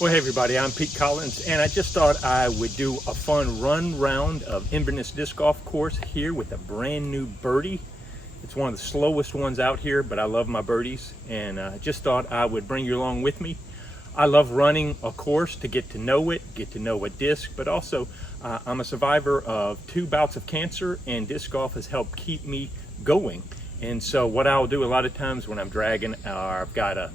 Well, hey everybody, I'm Pete Collins, and I just thought I would do a fun run round of Inverness disc golf course here with a brand new birdie. It's one of the slowest ones out here, but I love my birdies, and I just thought I would bring you along with me. I love running a course to get to know it, get to know a disc, but also I'm a survivor of 2 bouts of cancer, and disc golf has helped keep me going. And so what I'll do a lot of times when I'm dragging or I've got a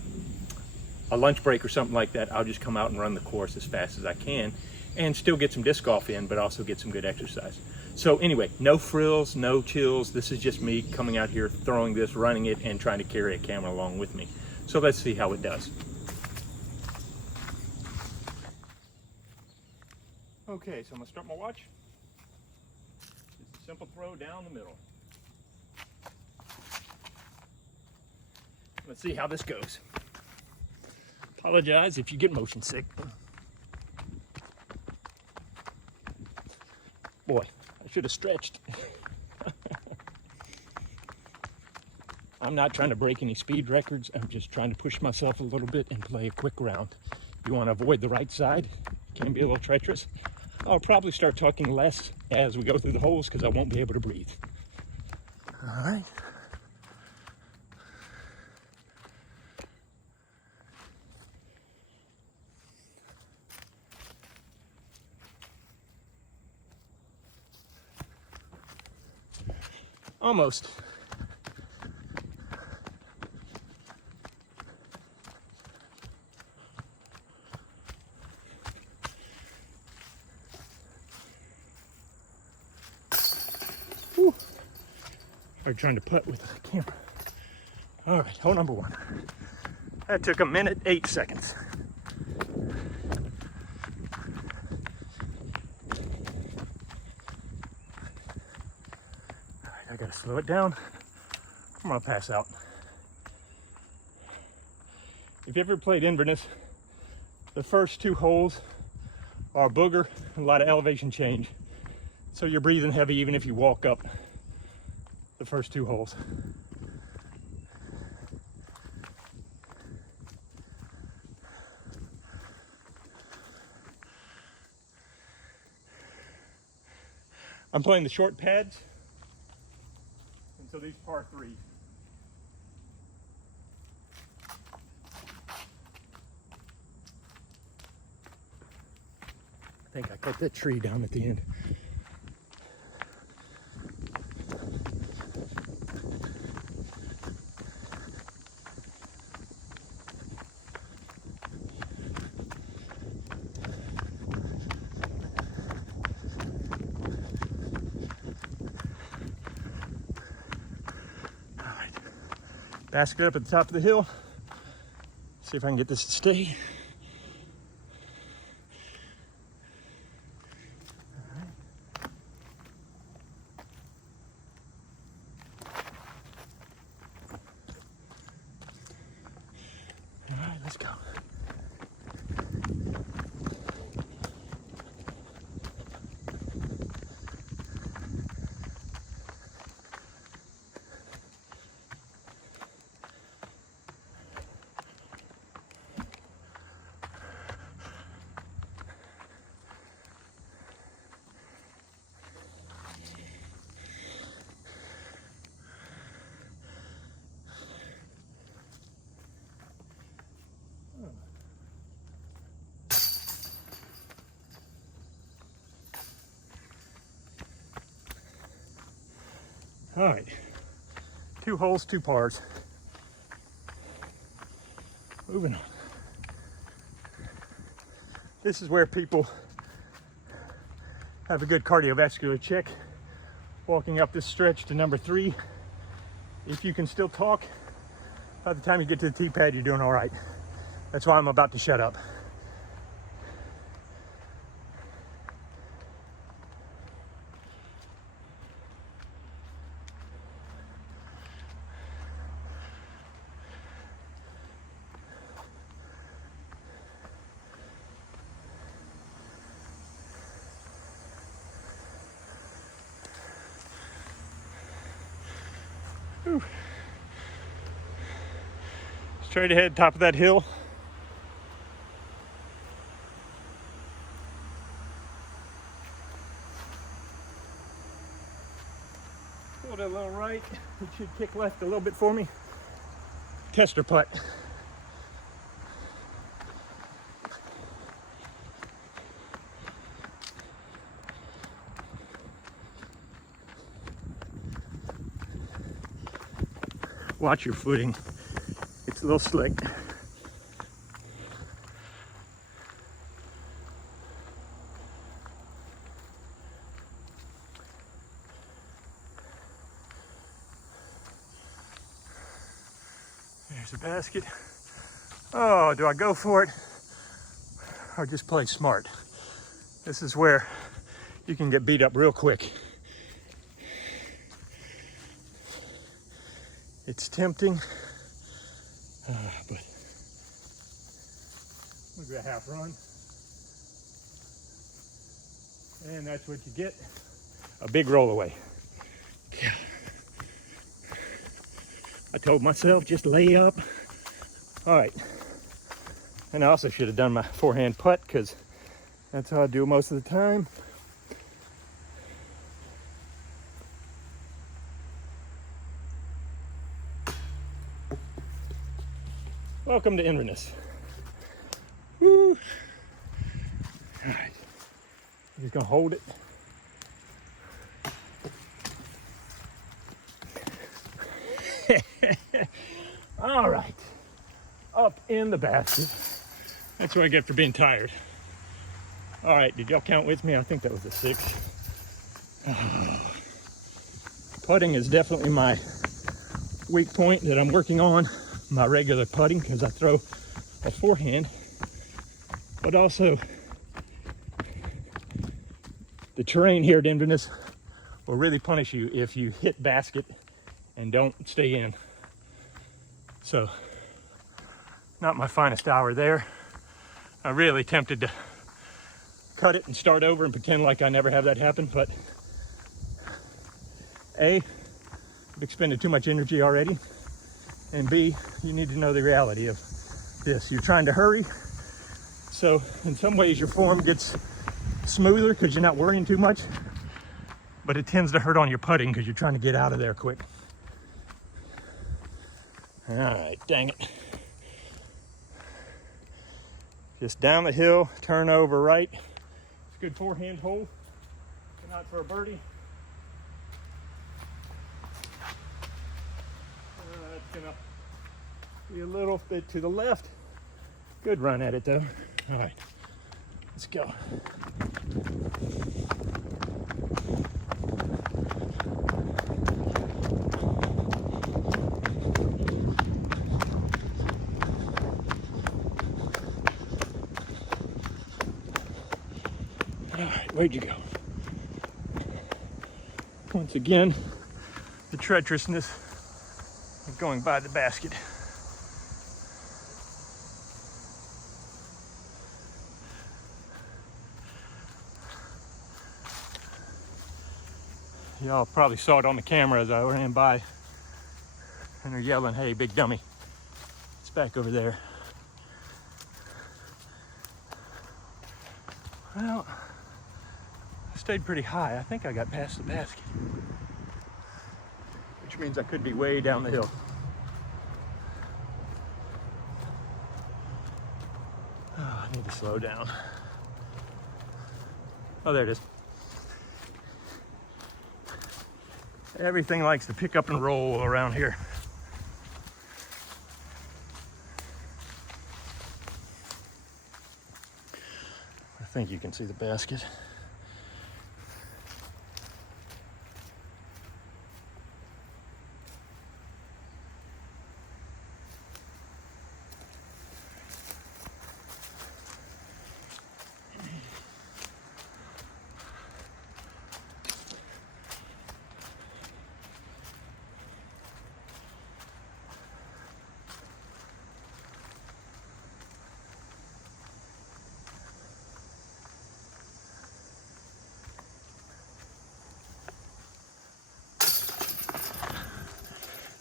lunch break or something like that, I'll just come out and run the course as fast as I can and still get some disc golf in, but also get some good exercise. So anyway, no frills, no chills. This is just me coming out here, throwing this, running it, and trying to carry a camera along with me. So let's see how it does. Okay, so I'm gonna start my watch. Just a simple throw down the middle. Let's see how this goes. Apologize if you get motion sick. Boy, I should have stretched. I'm not trying to break any speed records. I'm just trying to push myself a little bit and play a quick round. You want to avoid the right side. It can be a little treacherous. I'll probably start talking less as we go through the holes because I won't be able to breathe. All right. Almost. Whew. I'm trying to putt with the camera. All right, hole number 1. That took 1 minute, 8 seconds. I gotta slow it down. I'm gonna pass out. If you ever played Inverness, the first 2 holes are booger, a lot of elevation change. So you're breathing heavy even if you walk up the first 2 holes. I'm playing the short pads. So these par 3s. I think I cut that tree down at the end. Basket up at the top of the hill. See if I can get this to stay. All right, let's go. All right, 2 holes, 2 pars. Moving on. This is where people have a good cardiovascular check. Walking up this stretch to number 3. If you can still talk, by the time you get to the tee pad, you're doing all right. That's why I'm about to shut up. Whew. Straight ahead, top of that hill. Pulled it a little right. It should kick left a little bit for me. Tester putt. Watch your footing. It's a little slick. There's a basket. Oh, do I go for it or just play smart? This is where you can get beat up real quick. It's tempting, but look at that half run. And that's what you get, a big roll away. Yeah. I told myself just lay up. All right. And I also should have done my forehand putt because that's how I do it most of the time. Welcome to Inverness. Woo. All right. I'm just gonna hold it. All right. Up in the basket. That's what I get for being tired. All right, did y'all count with me? I think that was a 6. Putting is definitely my weak point that I'm working on. My regular putting, because I throw a forehand, but also the terrain here at Inverness will really punish you if you hit basket and don't stay in. So, not my finest hour there. I'm really tempted to cut it and start over and pretend like I never have that happen, but A, I've expended too much energy already, and B, you need to know the reality of this. You're trying to hurry, so in some ways your form gets smoother because you're not worrying too much, but it tends to hurt on your putting because you're trying to get out of there quick. All right, dang it. Just down the hill, turn over right. It's a good forehand hole, but not for a birdie. That's gonna be a little bit to the left. Good run at it though. All right, let's go. All right, where'd you go? Once again, the treacherousness of going by the basket. Y'all probably saw it on the camera as I ran by, and they're yelling, "Hey, big dummy, it's back over there." Well, I stayed pretty high. I think I got past the basket, which means I could be way down the hill. Oh, I need to slow down. Oh, there it is. Everything likes to pick up and roll around here. I think you can see the basket.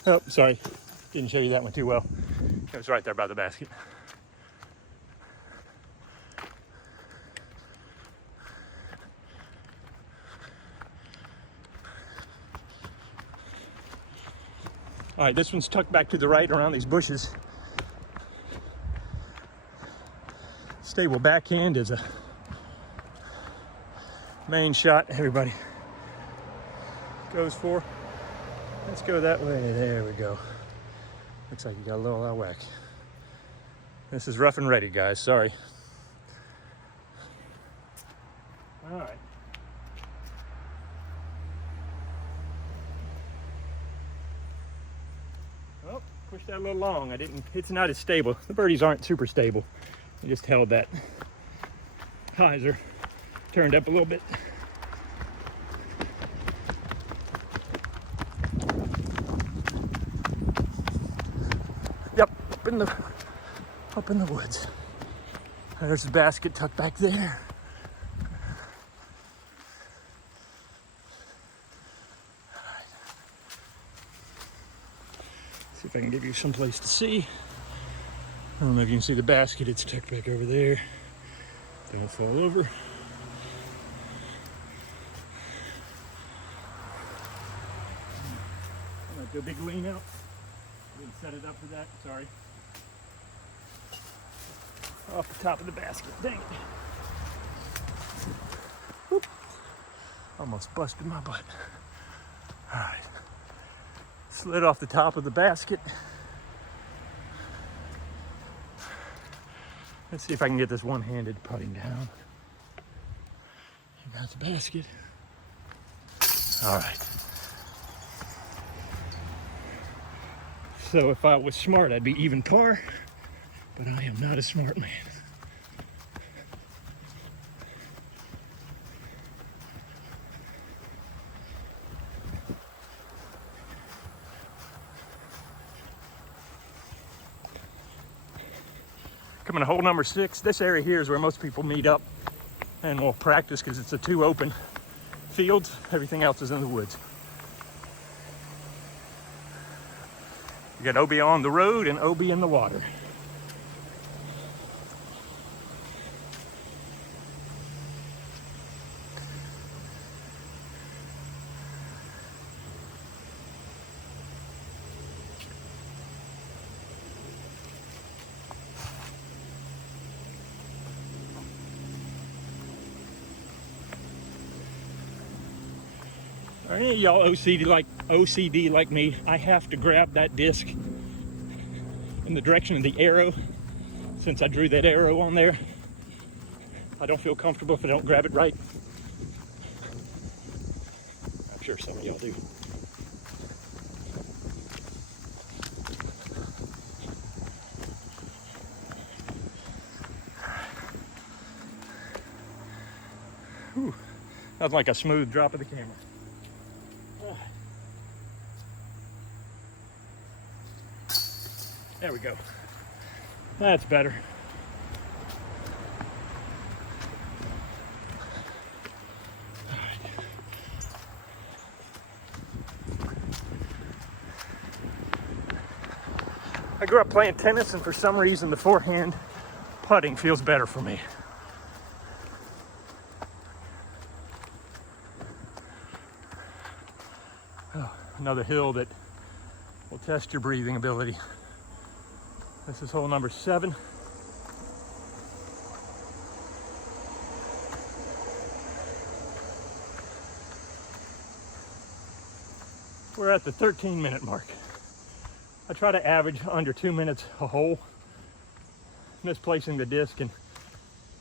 Oh, sorry. Didn't show you that one too well. It was right there by the basket. All right, this one's tucked back to the right around these bushes. Stable backhand is a main shot everybody goes for. Let's go that way. There we go. Looks like you got a little out of whack. This is rough and ready, guys. Sorry. All right. Oh, pushed that a little long. It's not as stable. The birdies aren't super stable. I just held that hyzer, turned up a little bit. Yep, up in the woods. There's the basket tucked back there. All right. See if I can give you some place to see. I don't know if you can see the basket. It's tucked back over there. Don't fall over. I'm gonna do a big lean out. Didn't set it up for that. Sorry. Off the top of the basket. Dang it. Whoop. Almost busted my butt. All right. Slid off the top of the basket. Let's see if I can get this one-handed putting down. Got the basket. All right. So if I was smart, I'd be even par, but I am not a smart man. Coming to hole number 6. This area here is where most people meet up and will practice because it's a 2 open fields. Everything else is in the woods. You got OB on the road and OB in the water. Are any of y'all OCD like me? I have to grab that disc in the direction of the arrow. Since I drew that arrow on there, I don't feel comfortable if I don't grab it right. I'm sure some of y'all do. Whew. That was like a smooth drop of the camera. There we go. That's better. All right. I grew up playing tennis, and for some reason the forehand putting feels better for me. Oh, another hill that will test your breathing ability. This is hole number 7. We're at the 13-minute mark. I try to average under 2 minutes a hole. Misplacing the disc and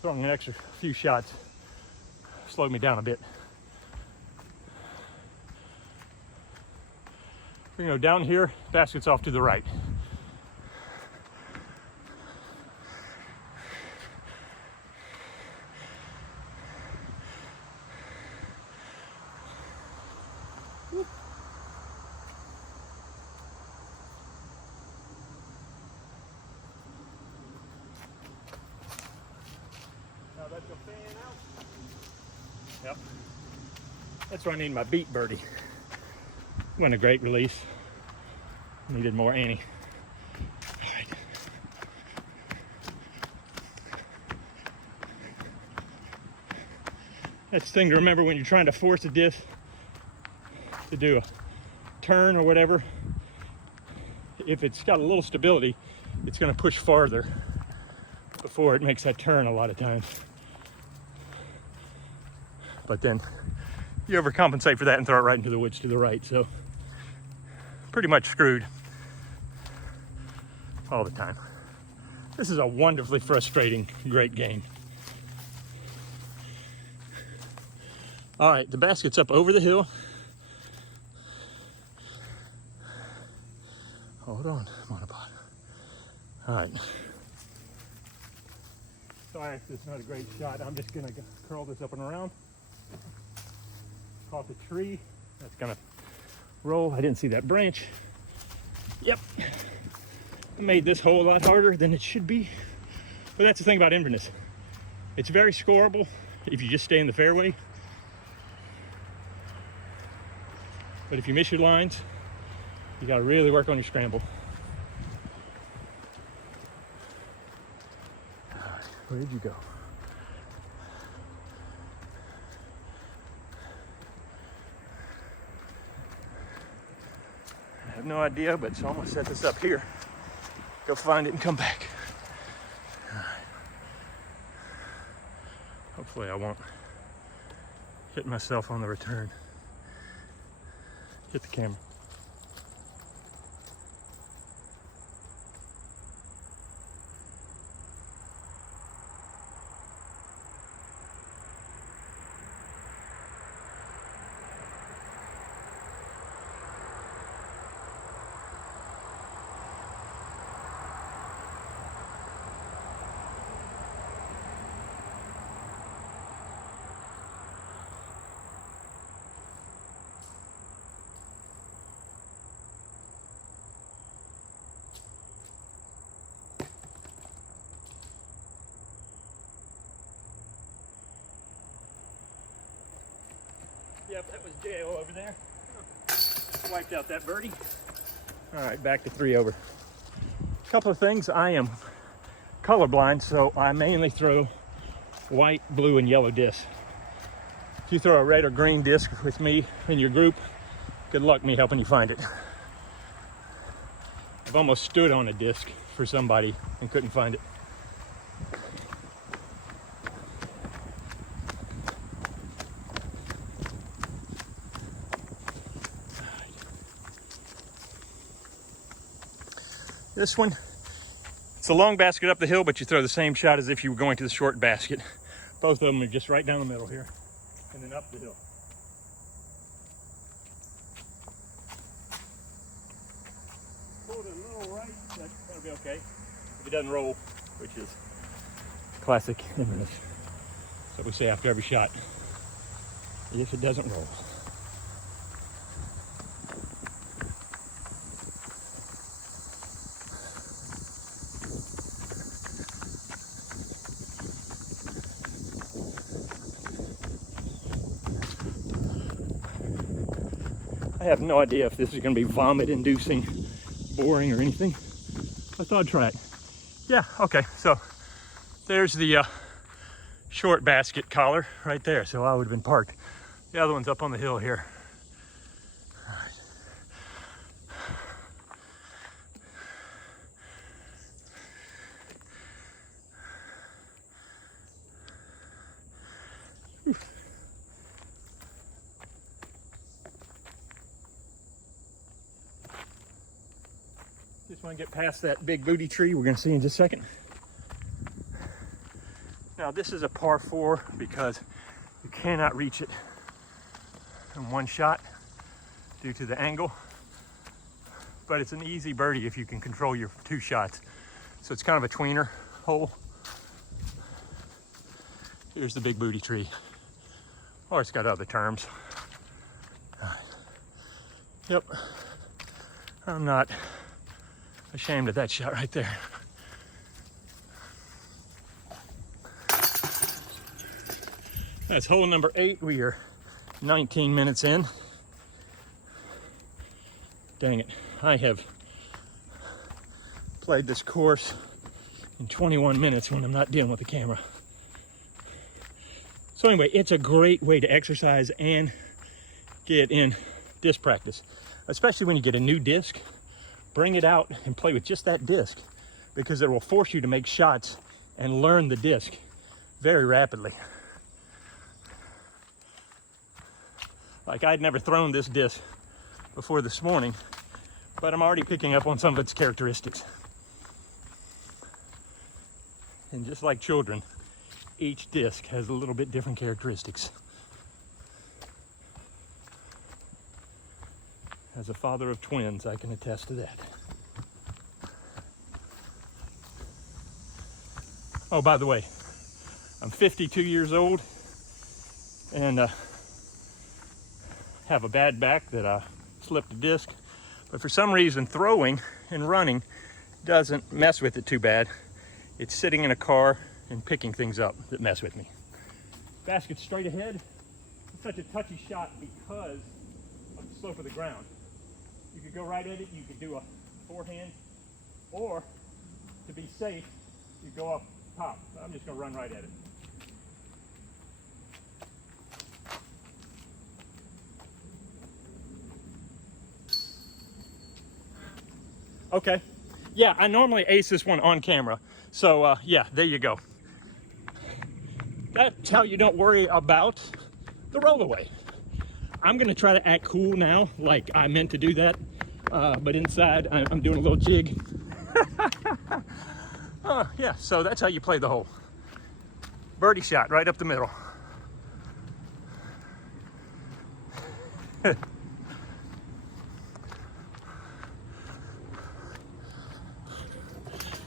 throwing an extra few shots slowed me down a bit. We're gonna go down here, basket's off to the right. Now let the fan out. Yep. That's where I need my beat birdie. Wasn't a great release. Needed more Annie. All right. That's the thing to remember when you're trying to force a disc to do a turn or whatever. if it's got a little stability, it's going to push farther before it makes that turn a lot of times. But then you overcompensate for that and throw it right into the woods to the right. So pretty much screwed all the time. This is a wonderfully frustrating, great game. All right, the basket's up over the hill. Hold on, monopod. All right. Sorry if this is not a great shot. I'm just gonna curl this up and around. Caught the tree. That's gonna roll. I didn't see that branch. Yep. I made this hole a lot harder than it should be. But that's the thing about Inverness. It's very scoreable if you just stay in the fairway. But if you miss your lines, you gotta really work on your scramble. Where'd you go? I have no idea, but so I'm gonna set this up here. Go find it and come back. Hopefully I won't hit myself on the return. Hit the camera. Yep, that was jail over there. Wiped out that birdie. All right, back to 3 over. A couple of things. I am colorblind, so I mainly throw white, blue, and yellow discs. If you throw a red or green disc with me in your group, good luck me helping you find it. I've almost stood on a disc for somebody and couldn't find it. This one, it's a long basket up the hill, but you throw the same shot as if you were going to the short basket. Both of them are just right down the middle here, and then up the hill. Pull it a little right, that'll be okay. If it doesn't roll, which is classic Inverness. So we say after every shot, if it doesn't roll. I have no idea if this is going to be vomit-inducing, boring, or anything. I thought I'd try it. Yeah, okay, so there's the short basket collar right there, so I would have been parked. The other one's up on the hill here. All right. Just want to get past that big booty tree we're going to see in just a second. Now this is a par 4 because you cannot reach it in one shot due to the angle, but it's an easy birdie if you can control your 2 shots. So it's kind of a tweener hole. Here's the big booty tree, or it's got other terms. Yep, I'm not ashamed of that shot right there. That's hole number 8. We are 19 minutes in. Dang it, I have played this course in 21 minutes when I'm not dealing with the camera. So anyway, it's a great way to exercise and get in disc practice, especially when you get a new disc bring it out and play with just that disc, because it will force you to make shots and learn the disc very rapidly. Like, I'd never thrown this disc before this morning, but I'm already picking up on some of its characteristics. And just like children, each disc has a little bit different characteristics. As a father of twins, I can attest to that. Oh, by the way, I'm 52 years old and have a bad back that I slipped a disc, but for some reason throwing and running doesn't mess with it too bad. It's sitting in a car and picking things up that mess with me. Basket straight ahead. It's such a touchy shot because of the slope of the ground. You could go right at it, you could do a forehand, or to be safe, you go up top. I'm just gonna run right at it. Okay, yeah, I normally ace this one on camera. So yeah, there you go. That's how you don't worry about the rollaway. I'm gonna try to act cool now, like I meant to do that, but inside I'm doing a little jig. Yeah, so that's how you play the hole. Birdie shot right up the middle.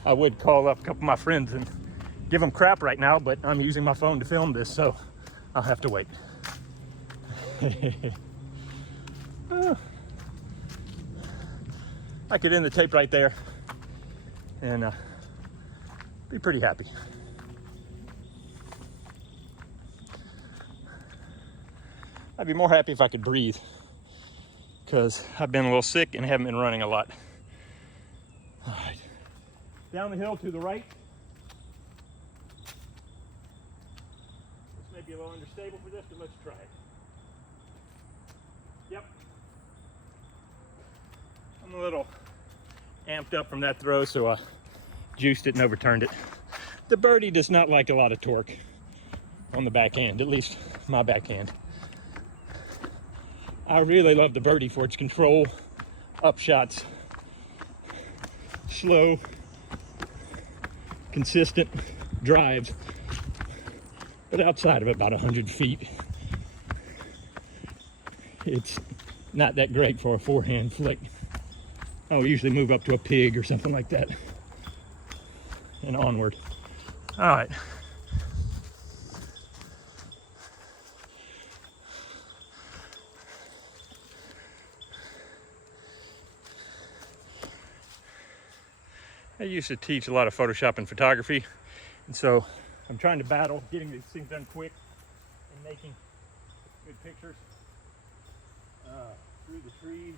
I would call up a couple of my friends and give them crap right now, but I'm using my phone to film this, so I'll have to wait. I could end the tape right there and be pretty happy. I'd be more happy if I could breathe, because I've been a little sick and haven't been running a lot. All right. Down the hill to the right. This may be a little understable for this, but let's try it. Yep. I'm a little amped up from that throw, so I juiced it and overturned it. The birdie does not like a lot of torque on the backhand, at least my backhand. I really love the birdie for its control, up shots, slow, consistent drives, but outside of about 100 feet, it's not that great for a forehand flick. I'll usually move up to a pig or something like that and onward. All right. I used to teach a lot of Photoshop and photography, and so I'm trying to battle getting these things done quick and making good pictures through the trees.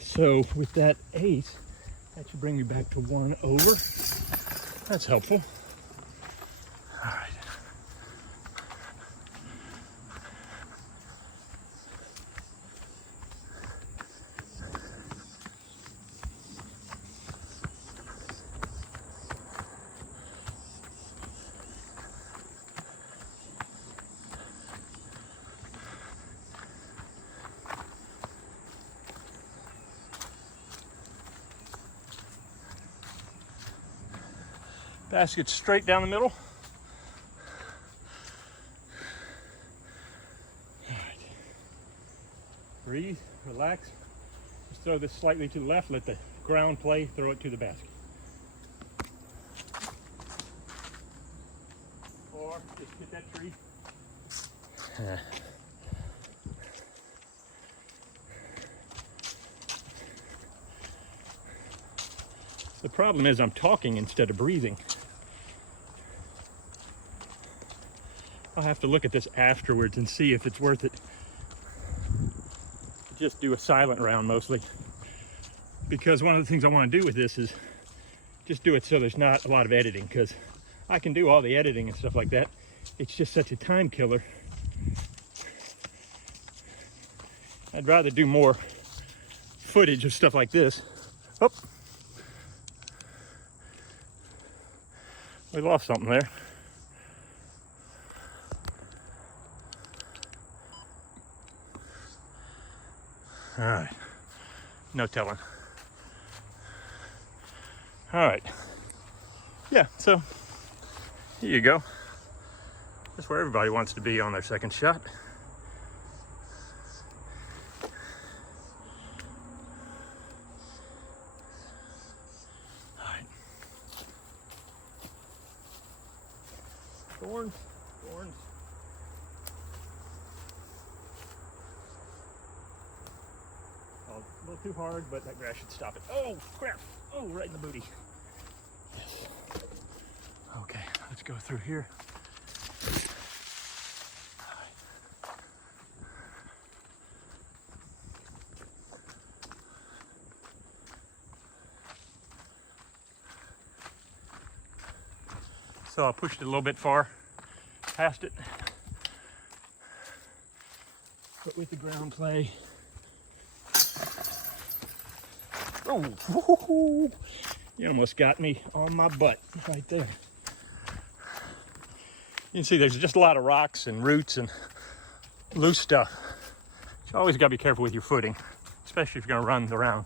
So with that ace, that should bring me back to 1 over. That's helpful. All right. Basket straight down the middle. All right. Breathe, relax. Just throw this slightly to the left, let the ground play, throw it to the basket. Or just hit that tree. The problem is I'm talking instead of breathing. I'll have to look at this afterwards and see if it's worth it. just do a silent round mostly, because one of the things I want to do with this is just do it so there's not a lot of editing, because I can do all the editing and stuff like that. It's just such a time killer. I'd rather do more footage of stuff like this. Oh, we lost something there. All right, no telling. All right, yeah, so here you go. That's where everybody wants to be on their second shot. All right. Thorns, thorns. Oh, a little too hard, but that grass should stop it. Oh, crap. Oh, right in the booty. Yes. Okay, let's go through here. So I pushed it a little bit far past it, but with the ground play. Oh, you almost got me on my butt right there. You can see there's just a lot of rocks and roots and loose stuff. You always got to be careful with your footing, especially if you're going to run the round.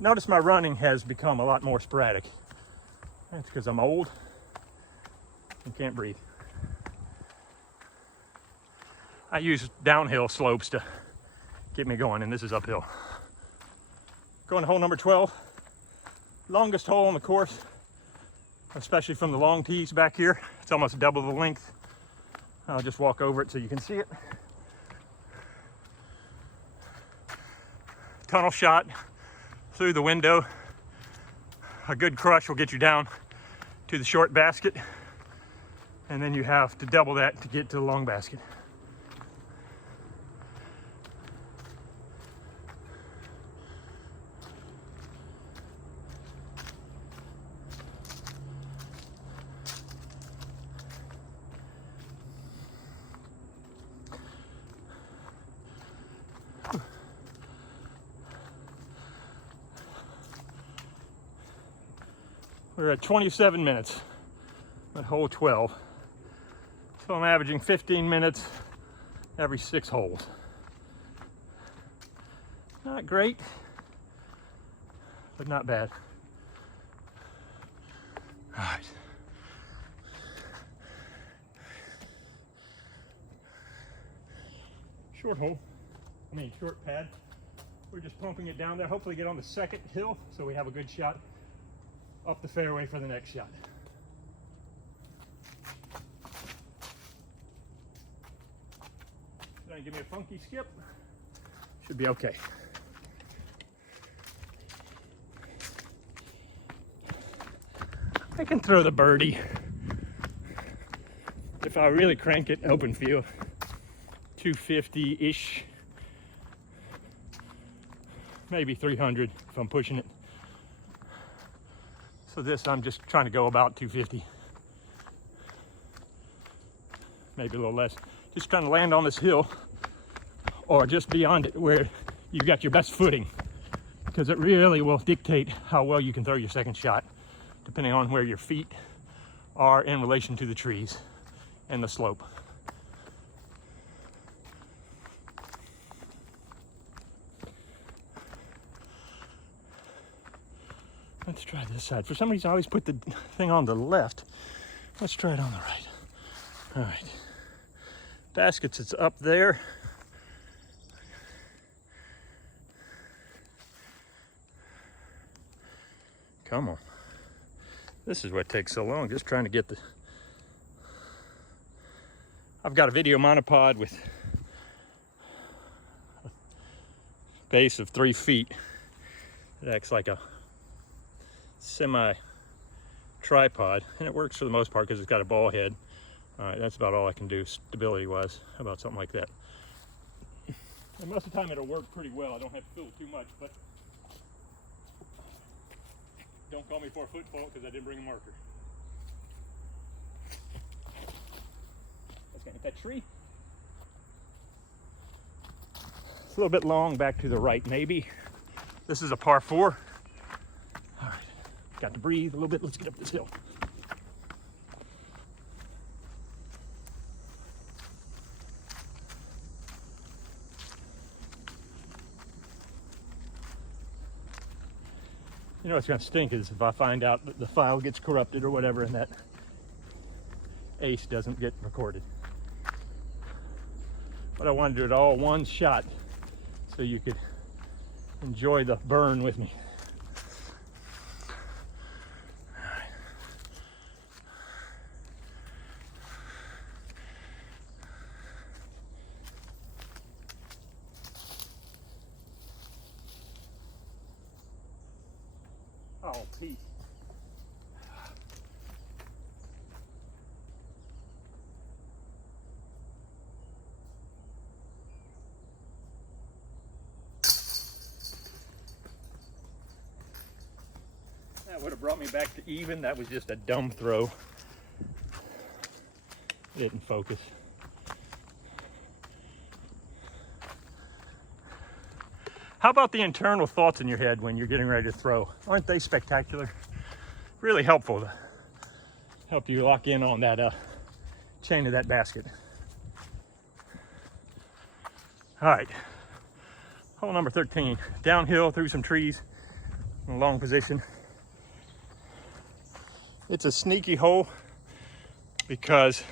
Notice my running has become a lot more sporadic. That's because I'm old and can't breathe. I use downhill slopes to get me going, and this is uphill. Going to hole number 12. Longest hole on the course, especially from the long tees back here. It's almost double the length. I'll just walk over it so you can see it. Tunnel shot through the window. A good crush will get you down to the short basket, and then you have to double that to get to the long basket. We're at 27 minutes at hole 12. So I'm averaging 15 minutes every 6 holes. Not great, but not bad. All right. Short hole, short pad. We're just pumping it down there, hopefully get on the second hill so we have a good shot up the fairway for the next shot. Gonna give me a funky skip. Should be okay. I can throw the birdie if I really crank it open field. 250-ish. Maybe 300 if I'm pushing it. So this, I'm just trying to go about 250. Maybe a little less. Just trying to land on this hill or just beyond it where you got your best footing, because it really will dictate how well you can throw your second shot, depending on where your feet are in relation to the trees and the slope. Let's try this side. For some reason, I always put the thing on the left. Let's try it on the right. All right. Baskets, it's up there. Come on. This is what takes so long, just trying to get the... I've got a video monopod with a base of 3 feet. It acts like a semi-tripod, and it works for the most part because it's got a ball head. All right, that's about all I can do stability-wise. How about something like that? And most of the time it'll work pretty well. I don't have to fill it too much, but don't call me for a foot fault because I didn't bring a marker. Let's hit that tree. It's a little bit long back to the right, maybe. This is a par 4. All right, got to breathe a little bit. Let's get up this hill. You know what's going to stink is if I find out that the file gets corrupted or whatever and that ace doesn't get recorded. But I wanted to do it all one shot so you could enjoy the burn with me. Oh, Pete. That would have brought me back to even. That was just a dumb throw. It didn't focus. How about the internal thoughts in your head when you're getting ready to throw? Aren't they spectacular? Really helpful to help you lock in on that chain of that basket. All right, hole number 13. Downhill through some trees in a long position. It's a sneaky hole because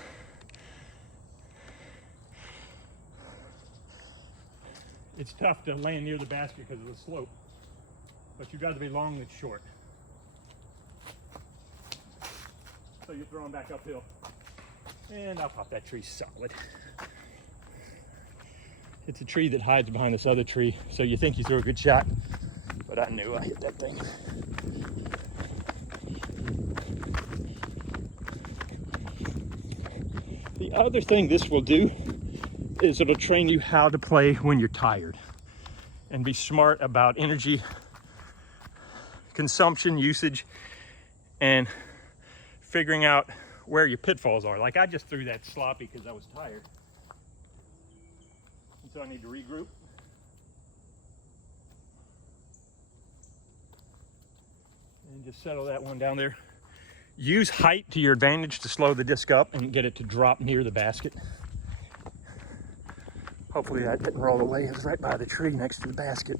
it's tough to land near the basket because of the slope, but you've got to be long and short. So you're throwing back uphill. And I'll pop that tree solid. It's a tree that hides behind this other tree, so you think you threw a good shot, but I knew I hit that thing. The other thing this will do is it'll train you how to play when you're tired and be smart about energy consumption, usage, and figuring out where your pitfalls are. Like I just threw that sloppy because I was tired. And so I need to regroup. And just settle that one down there. Use height to your advantage to slow the disc up and get it to drop near the basket. Hopefully that didn't roll away. It was right by the tree next to the basket.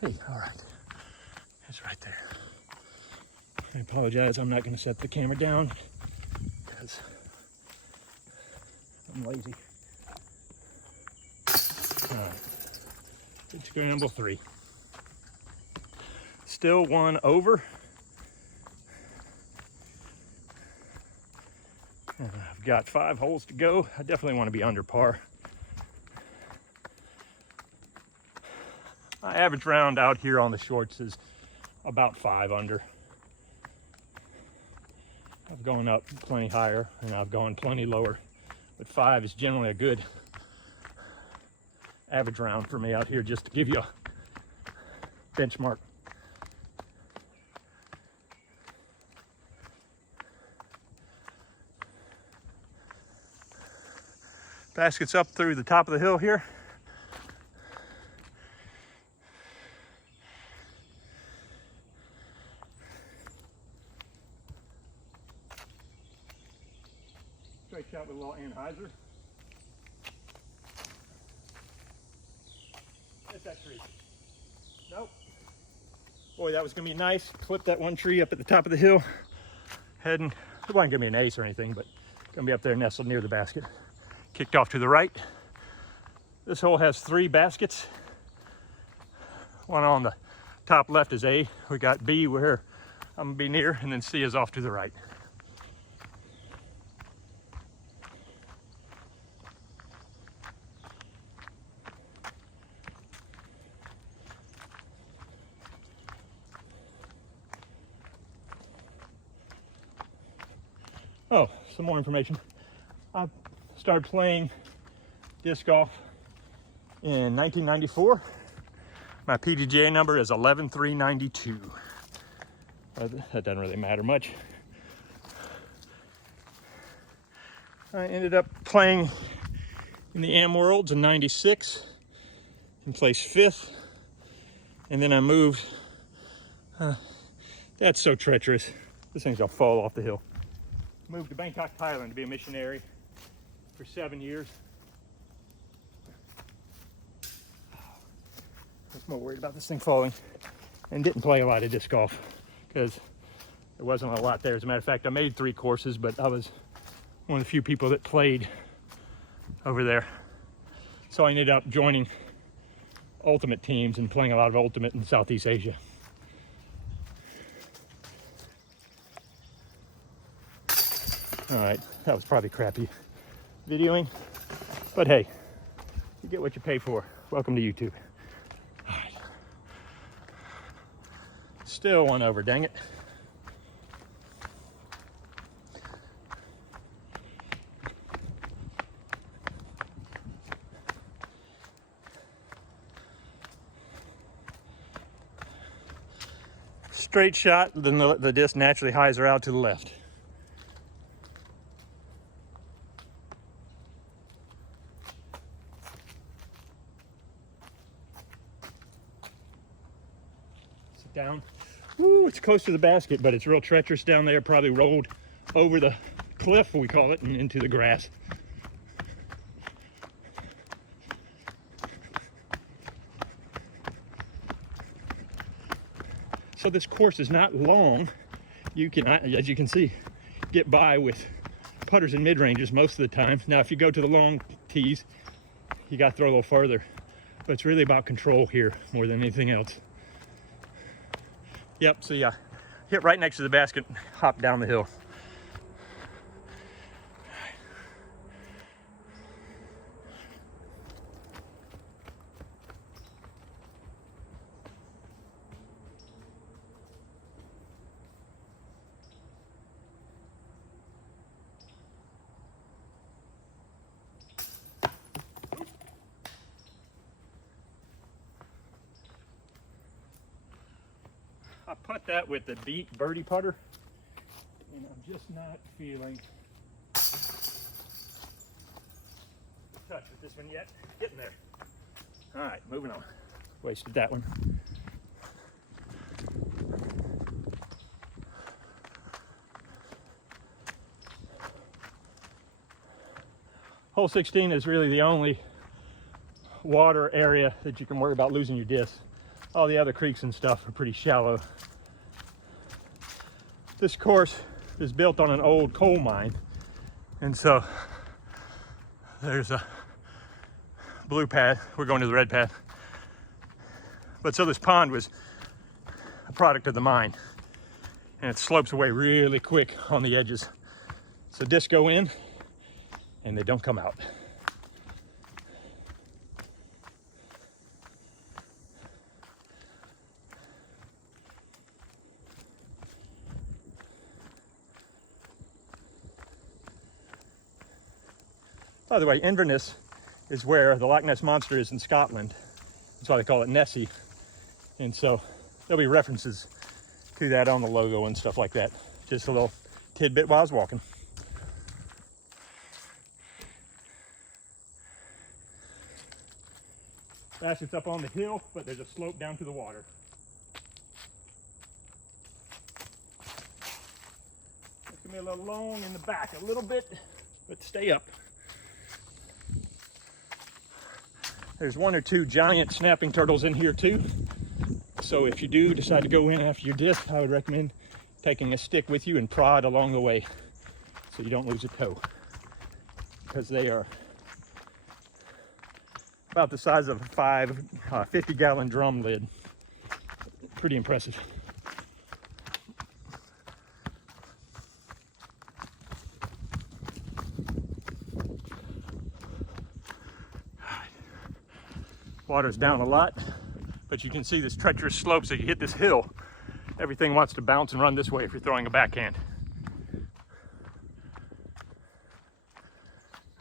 Hey, all right. It's right there. I apologize. I'm not going to set the camera down because I'm lazy. All right. Good scramble 3. Still one over. I've got 5 holes to go. I definitely want to be under par. My average round out here on the shorts is about 5 under. I've gone up plenty higher and I've gone plenty lower, but 5 is generally a good average round for me out here, just to give you a benchmark. Basket's up through the top of the hill here. Straight shot with a little anhyzer. Hit that tree. Nope. Boy, that was gonna be nice. Clip that one tree up at the top of the hill. Heading, it wasn't gonna be an ace or anything, but gonna be up there nestled near the basket. Kicked off to the right. This hole has 3 baskets. One on the top left is A. We got B where I'm gonna be near, and then C is off to the right. Oh, some more information. I Started playing disc golf in 1994. My PDGA number is 11392. That doesn't really matter much. I ended up playing in the Am Worlds in 96 and placed 5th. And then I moved. That's so treacherous. This thing's gonna fall off the hill. Moved to Bangkok, Thailand to be a missionary for 7 years. I was more worried about this thing falling, and didn't play a lot of disc golf because there wasn't a lot there. As a matter of fact, I made 3 courses, but I was one of the few people that played over there. So I ended up joining ultimate teams and playing a lot of ultimate in Southeast Asia. All right, that was probably crappy videoing, but hey, you get what you pay for. Welcome to YouTube. All right. Still one over, dang it. Straight shot, then the disc naturally hyzer out to the left. Sit down. Ooh, it's close to the basket, but it's real treacherous down there. Probably rolled over the cliff, we call it, and into the grass. So this course is not long. You can, as you can see, get by with putters and mid-ranges most of the time. Now, if you go to the long tees, you got to throw a little farther. But it's really about control here more than anything else. Yep, so yeah, hit right next to the basket, hop down the hill. I putt that with the Beat Birdie putter, and I'm just not feeling touch with this one yet. Getting there. All right, moving on. Wasted that one. Hole 16 is really the only water area that you can worry about losing your disc. All the other creeks and stuff are pretty shallow. This course is built on an old coal mine, and so there's a blue pad. We're going to the red pad. But so this pond was a product of the mine, and it slopes away really quick on the edges. So discs go in and they don't come out. By the way, Inverness is where the Loch Ness Monster is in Scotland. That's why they call it Nessie. And so there'll be references to that on the logo and stuff like that. Just a little tidbit while I was walking. Basket's up on the hill, but there's a slope down to the water. It's gonna be a little long in the back, a little bit, but stay up. There's 1 or 2 giant snapping turtles in here too. So if you do decide to go in after your disc, I would recommend taking a stick with you and prod along the way so you don't lose a toe. Because they are about the size of a 50-gallon drum lid. Pretty impressive. Water's down a lot, but you can see this treacherous slope. So you hit this hill, everything wants to bounce and run this way if you're throwing a backhand.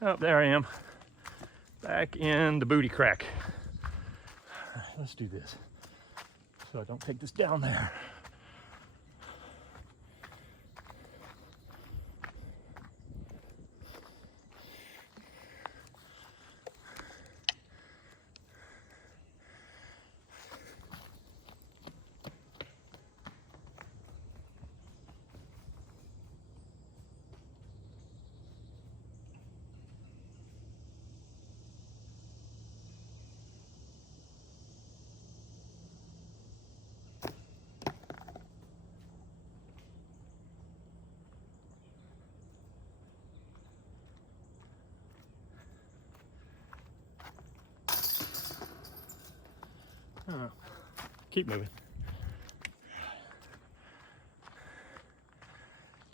Oh, there I am. Back in the booty crack. All right, let's do this so I don't take this down there. Keep moving.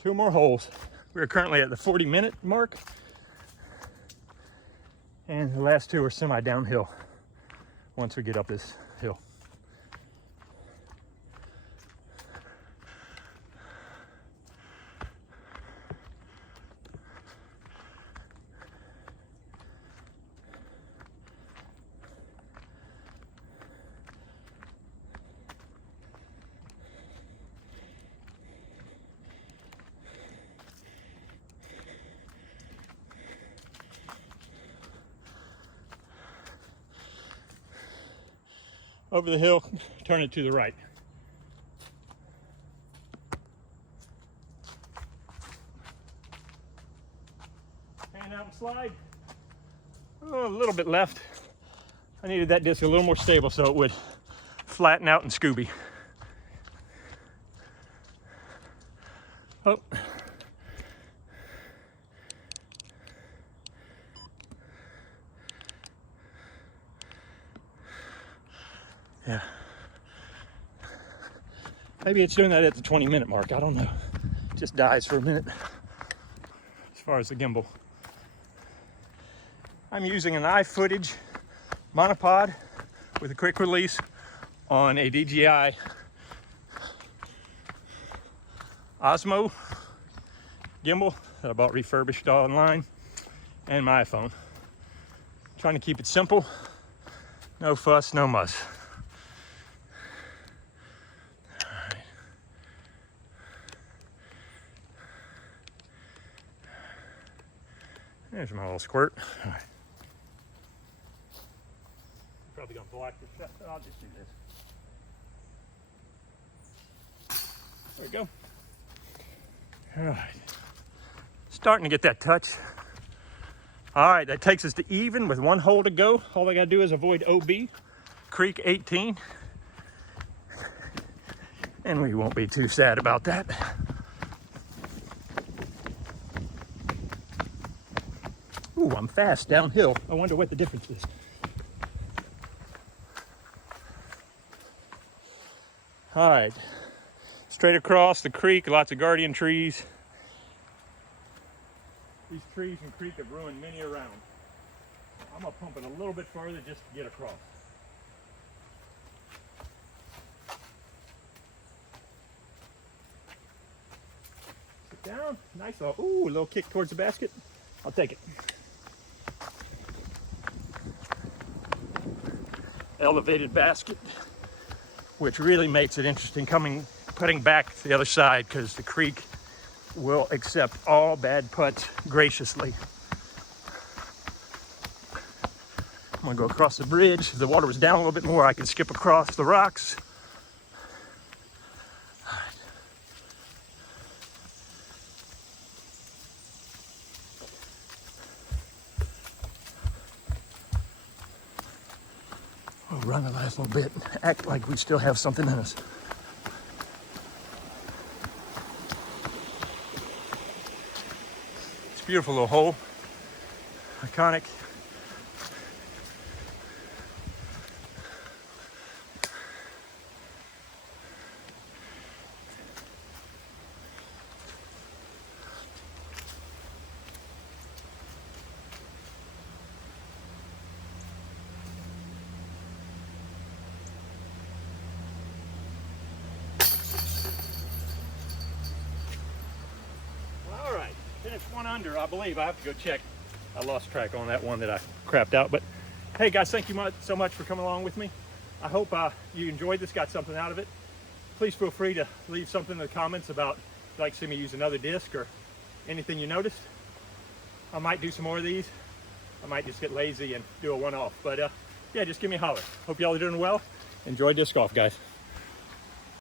2 more holes. We're currently at the 40-minute mark, and the last 2 are semi-downhill once we get up this hill. Over the hill, turn it to the right. Hand out and slide. Oh, a little bit left. I needed that disc a little more stable so it would flatten out and Scooby. Oh. Yeah. Maybe it's doing that at the 20-minute mark. I don't know. It just dies for a minute as far as the gimbal. I'm using an iFootage monopod with a quick release on a DJI Osmo gimbal that I bought refurbished online, and my iPhone. Trying to keep it simple. No fuss, no muss. There's my little squirt. All right. Probably gonna block the shot, but I'll just do this. There we go. All right. Starting to get that touch. All right, that takes us to even with 1 hole to go. All I gotta do is avoid OB, Creek 18. And we won't be too sad about that. Ooh, I'm fast downhill. I wonder what the difference is. All right, straight across the creek, lots of guardian trees. These trees and creek have ruined many a round. I'm gonna pump it a little bit further just to get across. Sit down, nice little, ooh, a little kick towards the basket. I'll take it. Elevated basket, which really makes it interesting putting back to the other side, because the creek will accept all bad putts graciously. I'm gonna go across the bridge. If the water was down a little bit more, I can skip across the rocks. All right. We'll run the last little bit, act like we still have something in us. It's a beautiful little hole, iconic. Finished 1 under, I believe. I have to go check. I lost track on that one that I crapped out. But hey guys, thank you so much for coming along with me. I hope you enjoyed this, got something out of it. Please feel free to leave something in the comments about if you'd like to see me use another disc or anything you noticed. I might do some more of these. I might just get lazy and do a one-off. But yeah, just give me a holler. Hope y'all are doing well. Enjoy disc golf, guys.